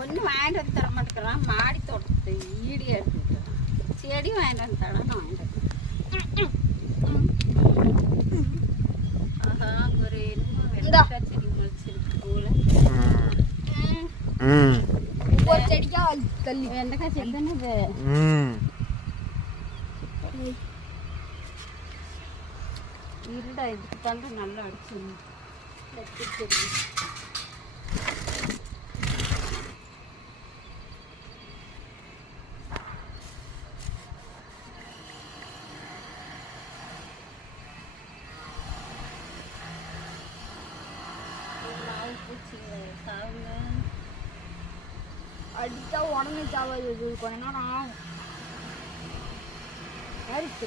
ஒன்றும் வாங்கிட்டு வந்து தர மாட்டேங்கிறான். மாடி தோட்டத்தை ஈடியாக எடுத்துக்கிறான். செடி வாங்கிட்டு வந்து தரேன் நான் வாங்கிட்டு ஆஹா ஒரு வெண்டைக்காய் செடி முளைச்சிருக்கு போல. ஒரு செடிக்கா தள்ளி வெண்டைக்காய் செடி தானே இது. இருடா இதுக்கு தாண்ட நல்லா அடிச்சு அடித்தா உடனே சாவாது. கொஞ்ச நேரம் ஆகும். யாருக்கு